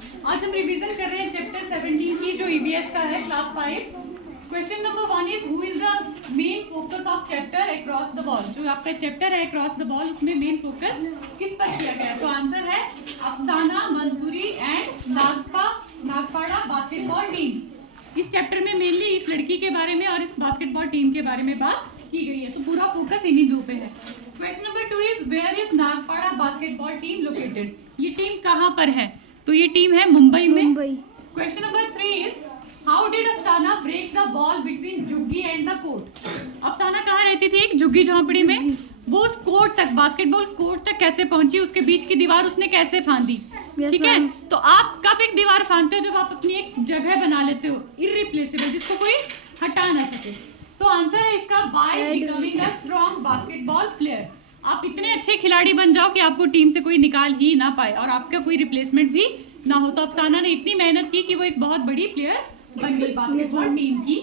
आज हम रिवीजन कर रहे हैं चैप्टर 17 की जो ईवीएस का है class 5। Question number 1 is who is the main focus of chapter across the ball. जो आपका चैप्टर है अक्रॉस द बॉल, उसमें मेन फोकस किस पर किया गया है? तो आंसर है Afsana Mansuri and Nagpada basketball team. इस चैप्टर में मेनली इस लड़की के बारे में और इस बास्केटबॉल टीम के बारे में बात की गई है, तो पूरा फोकस इन्हीं दो पे है। Question number 2 is where is Nagpada basketball team located. ये टीम कहाँ पर है? तो ये टीम है मुंबई में। Question number 3 is how did Afsana break the ball between jhuggi and the court. Afsana कहाँ रहती थी? एक झुग्गी झोंपड़ी में। वो उस कोर्ट तक, बास्केटबॉल कोर्ट तक कैसे पहुंची? उसके बीच की दीवार उसने कैसे फांदी? ठीक है, तो आप कब एक दीवार फांदते हो? जब आप अपनी एक जगह बना लेते हो इररिप्लेसेबल, जिसको कोई हटा ना सके। तो आंसर है इसका by becoming a strong basketball player. आप इतने अच्छे खिलाड़ी बन जाओ कि आपको टीम से कोई निकाल ही ना पाए और आपका कोई रिप्लेसमेंट भी ना हो। तो अफसाना ने इतनी मेहनत की कि वो एक बहुत बड़ी प्लेयर बन गई बास्केटबॉल टीम की।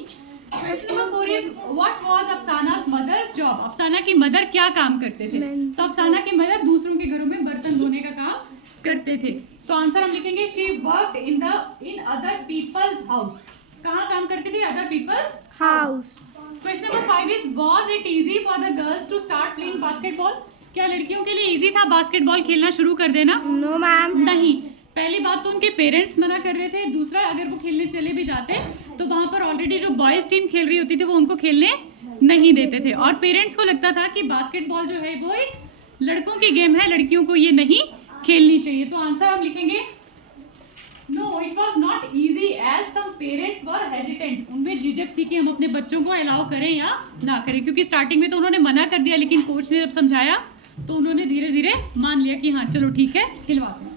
Question number 4 is what was Afsana's mother's job. Afsana की मदर क्या काम करते थे? तो अफसाना की मदर दूसरों के घरों में बर्तन धोने का काम करते थे। तो आंसर हम लिखेंगे she worked in other people's house. कहाँ काम करती थी? Other people's house. Question number 5 is was it easy for the girls to start playing basketball. क्या लड़कियों के लिए इजी था बास्केटबॉल खेलना शुरू कर देना? No ma'am. नहीं। पहली बात तो उनके पेरेंट्स मना कर रहे थे। दूसरा, अगर वो खेलने चले भी जाते तो वहाँ पर ऑलरेडी जो बॉयज टीम खेल रही होती थी वो उनको खेलने नहीं देते थे और पेरेंट्स को लगता था कि बास्केटबॉल जो है वो एक लड़कों की गेम है, लड़कियों को ये नहीं खेलनी चाहिए। तो आंसर हम लिखेंगे no it was not easy as some parents were hesitant. उनमें झिझक थी कि हम अपने बच्चों को अलाउ करें या ना करें, क्योंकि स्टार्टिंग में तो उन्होंने मना कर दिया, लेकिन कोच ने जब समझाया तो उन्होंने धीरे धीरे मान लिया कि हाँ चलो ठीक है खिलवाते हैं।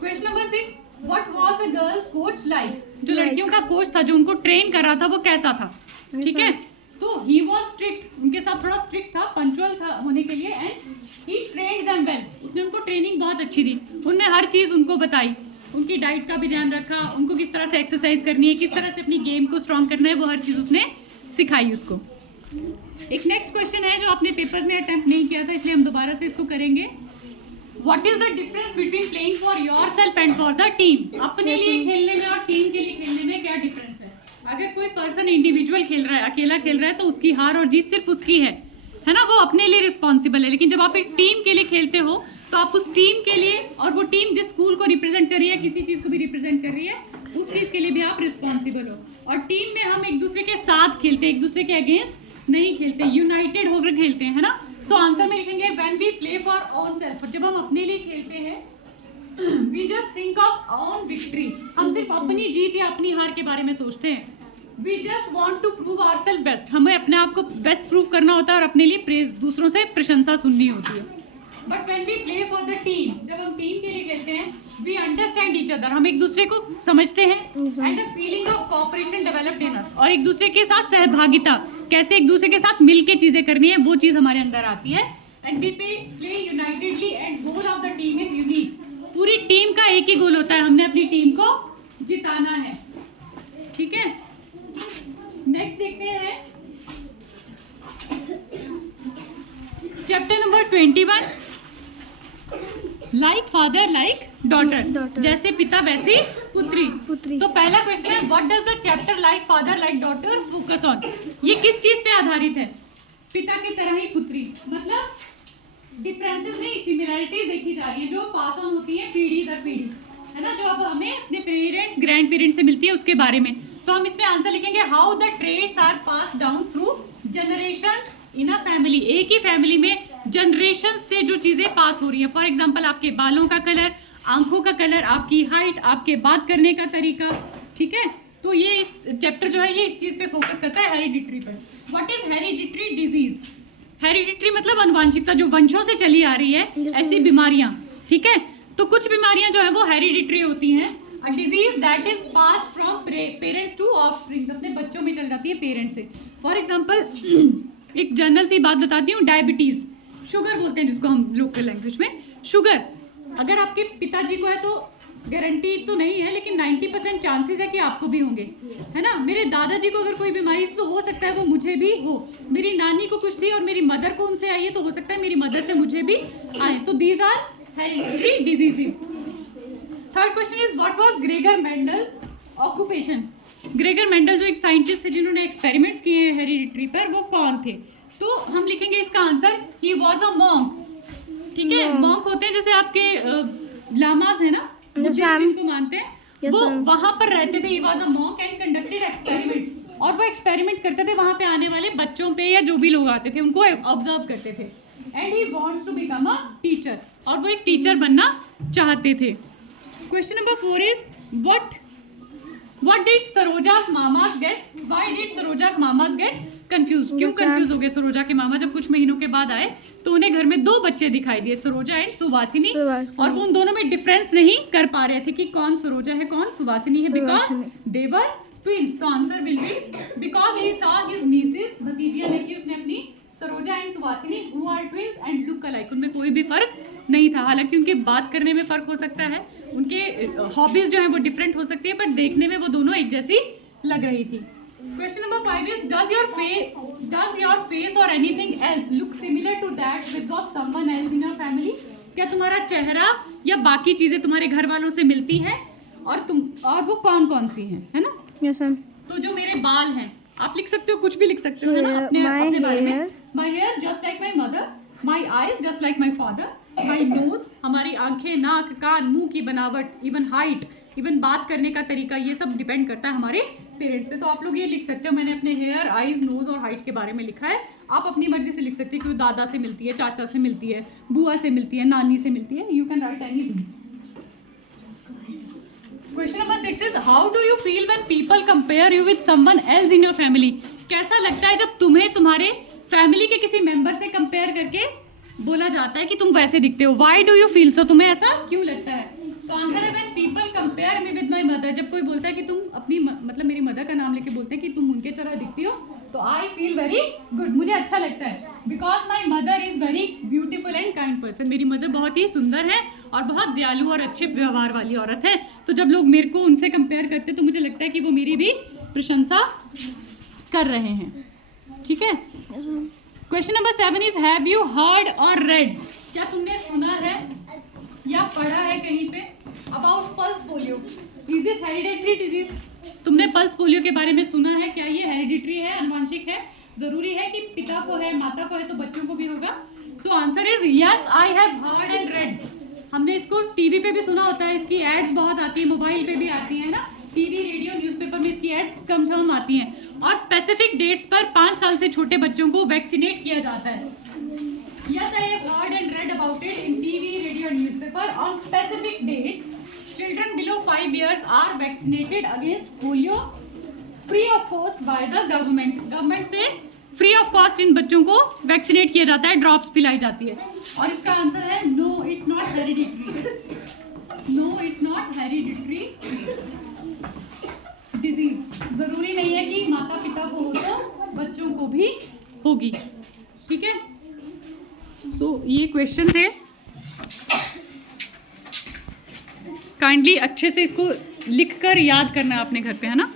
Question number 6 what was the girls coach like. जो लड़कियों का कोच था, जो उनको ट्रेन कर रहा था, वो कैसा था? ठीक है, तो ही वाज स्ट्रिक्ट, उनके साथ थोड़ा स्ट्रिक्ट था, पंक्चुअल था होने के लिए, and he trained them well. उसने उनको ट्रेनिंग बहुत अच्छी दी, उनने हर चीज़ उनको बताई, उनकी डाइट का भी ध्यान रखा, उनको किस तरह से एक्सरसाइज करनी है, किस तरह से अपनी गेम को स्ट्रॉन्ग करना है, वो हर चीज़ उसने सिखाई उसको। एक नेक्स्ट क्वेश्चन है जो आपने पेपर में अटेम्प्ट नहीं किया था, इसलिए हम दोबारा से इसको करेंगे। What is the difference between playing for yourself and for the team? अपने लिए खेलने में और टीम के लिए खेलने में क्या डिफरेंस है? अगर कोई पर्सन इंडिविजुअल खेल रहा है, अकेला खेल रहा है, तो उसकी हार और जीत सिर्फ उसकी है ना, वो अपने लिए रिस्पॉन्सिबल है। लेकिन जब आप एक टीम के लिए खेलते हो तो आप उस टीम के लिए, और वो टीम जिस स्कूल को रिप्रेजेंट कर रही है, किसी चीज़ को भी रिप्रेजेंट कर रही है, उस चीज़ के लिए भी आप रिस्पॉन्सिबल हो। और टीम में हम एक दूसरे के साथ खेलते हैं, एक दूसरे के अगेंस्ट नहीं खेलते, यूनाइटेड होकर खेलते हैं, है ना। सो आंसर में लिखेंगे when we play for own self. जब हम अपने लिए खेलते हैं, we just think of own victory. हम सिर्फ अपनी जीत या अपनी हार के बारे में सोचते हैं। We just want to prove ourself best. हमें अपने आप को बेस्ट प्रूव करना होता है और अपने लिए प्रेज, दूसरों से प्रशंसा सुननी होती है। But when we play for the team, जब हम टीम के लिए खेलते हैं, वी अंडरस्टैंड ईच अदर। हम एक दूसरे को समझते हैं, and a feeling of cooperation developed in us. और एक दूसरे के साथ सहभागिता, कैसे एक दूसरे के साथ मिल के चीज़ें करनी है, वो चीज़ हमारे अंदर आती है। And we play unitedly and goal of the team is unique. पूरी टीम का एक ही गोल होता है, हमने अपनी टीम को जिताना है। ठीक है, नेक्स्ट देखते हैं chapter number 21 like father like daughter. जैसे पिता वैसी पुत्री। तो पहला क्वेश्चन है what does the chapter like father like daughter focus on. ये किस चीज पे आधारित है? पिता की तरह ही पुत्री, मतलब डिफरेंसेस नहीं, सिमिलरिटीज देखी जा रही है जो पास ऑन होती है पीढ़ी दर पीढ़ी, है ना, जो अब हमें अपने पेरेंट्स ग्रैंड पेरेंट्स से मिलती है उसके बारे में। तो हम इसमें आंसर लिखेंगे how the traits are pass down through generations in a family. एक ही फैमिली में जनरेशन से जो चीज़ें पास हो रही हैं, फॉर एग्जांपल आपके बालों का कलर, आंखों का कलर, आपकी हाइट, आपके बात करने का तरीका। ठीक है, तो ये इस चैप्टर जो है ये इस चीज़ पे फोकस करता है, हेरिडिटरी पर। What is hereditary disease. Hereditary मतलब अनुवांशिकता, जो वंशों से चली आ रही है, ऐसी बीमारियां। ठीक है, तो कुछ बीमारियां जो है वो हेरिडिटरी होती हैं। A disease that is passed from parents to offspring, अपने बच्चों में चल जाती है पेरेंट्स से। फॉर एग्जाम्पल एक जनरल सी बात बताती हूँ, डायबिटीज़, शुगर बोलते हैं जिसको हम लोकल लैंग्वेज में, शुगर अगर आपके पिताजी को है तो गारंटी तो नहीं है, लेकिन 90% चांसेस है कि आपको भी होंगे, है ना। मेरे दादाजी को अगर कोई बीमारी तो हो सकता है वो मुझे भी हो। मेरी नानी को कुछ थी और मेरी मदर को उनसे आई है, तो हो सकता है मेरी मदर से मुझे भी आए। तो these are hereditary diseases. Third question is what was Gregor Mendel occupation. Gregor Mendel जो एक साइंटिस्ट थे जिन्होंने एक्सपेरिमेंट्स किए हैं हेरिडिटरी पर, वो कौन थे? तो हम लिखेंगे इसका answer, he was a monk. ठीक है, मॉन्क होते हैं जैसे आपके लामाज है ना, जिनको मानते हैं, वो वहां पर रहते थे। He was a monk and conducted experiment, और वो एक्सपेरिमेंट करते थे वहां पे आने वाले बच्चों पे या जो भी लोग आते थे उनको ऑब्जर्व करते थे। And he wants to become a teacher, और वो एक टीचर बनना चाहते थे। Question number 4 is what did Saroja's mamas get, why did Saroja's mamas get confused? क्यों कंफ्यूज हो गए सरोजा के मामा? जब कुछ महीनों के बाद आए तो उन्हें घर में 2 बच्चे दिखाई दिए, सरोजा एंड सुवासिनी, और वो उन दोनों में डिफरेंस नहीं कर पा रहे थे कि कौन सरोजा है कौन सुवासिनी है, बिकॉज दे वर ट्विंस। तो answer will be because he saw his nieces, भतीजियां देखी उसने अपनी, Saroja and Suvasini, who are twins and look alike. उनमें कोई भी फर्क नहीं था, हालांकि उनके बात करने में फर्क हो सकता है, उनके हॉबीज जो है वो डिफरेंट हो सकती है, पर देखने में वो दोनों एक जैसी लग रही थी। Question number 5 is does your face or anything else look similar to that with of someone else in your family? क्या तुम्हारा चेहरा या बाकी चीजें तुम्हारे घर वालों से मिलती है, और वो कौन कौन सी हैं, है ना? Yes ma'am. तो जो मेरे बाल हैं, आप लिख सकते हो, कुछ भी लिख सकते हो, है ना, अपने बारे में। My here just like my mother, my eyes just like my father, my nose, हमारी आंखें, नाक, कान, मुंह की बनावट, इवन हाइट, इवन बात करने का तरीका, ये सब डिपेंड करता है हमारे पेरेंट्स पे। तो आप लोग ये लिख सकते हो, मैंने अपने हेयर, आईज, नोज और हाइट के बारे में लिखा है। आप अपनी मर्जी से लिख सकते हो कि वो दादा से मिलती है, चाचा से मिलती है, बुआ से मिलती है, नानी से मिलती है। You can write anything. Question number 6 is how do you feel when people compare you with someone else in your family? कैसा लगता है जब तुम्हें तुम्हारे फैमिली के किसी मेंबर से कंपेयर करके बोला जाता है कि तुम वैसे दिखते हो? Why do you feel so? तुम्हें ऐसा क्यों लगता है? तो आंसर है when people compare me with my mother. जब कोई बोलता है कि तुम अपनी मतलब मेरी मदर का नाम लेके बोलते हैं कि तुम उनके तरह दिखती हो, तो आई फील वेरी गुड, मुझे अच्छा लगता है, because my mother is very beautiful and kind person. मेरी मदर बहुत ही सुंदर है और बहुत दयालु और अच्छे व्यवहार वाली औरत है। तो जब लोग मेरे को उनसे कंपेयर करते हैं तो मुझे लगता है कि वो मेरी भी प्रशंसा कर रहे हैं। ठीक है। Question number 7 is have you heard और रेड? क्या तुमने सुना है या पढ़ा है कहीं पे about pulse polio? Is this hereditary disease? तुमने पल्स पोलियो के बारे में सुना है? क्या ये हेरिडिटरी है, अनुवांशिक है? जरूरी है कि पिता को है, माता को है, तो बच्चों को भी होगा? So answer is yes, I have heard and red. हमने इसको टीवी पे भी सुना होता है, इसकी एड्स बहुत आती है, मोबाइल पे भी आती है ना, टीवी, रेडियो, न्यूज़पेपर में इसकी एड्स कम आती हैं। और स्पेसिफिक डेट्स पर 5 साल से छोटे बच्चों को वैक्सीनेट किया जाता है। Yes, I have heard and read about it in TV, radio, newspaper. On specific dates children below 5 years are vaccinated against polio free of cost by the government. Government से फ्री ऑफ कॉस्ट इन बच्चों को vaccinate किया जाता है, drops पिलाई जाती है। और इसका आंसर है no, it's not hereditary. No, it's not hereditary disease. जरूरी नहीं है कि माता पिता को हो तो बच्चों को भी होगी। ठीक है। सो ये क्वेश्चन थे, काइंडली अच्छे से इसको लिख कर याद करना है अपने घर पे, है ना।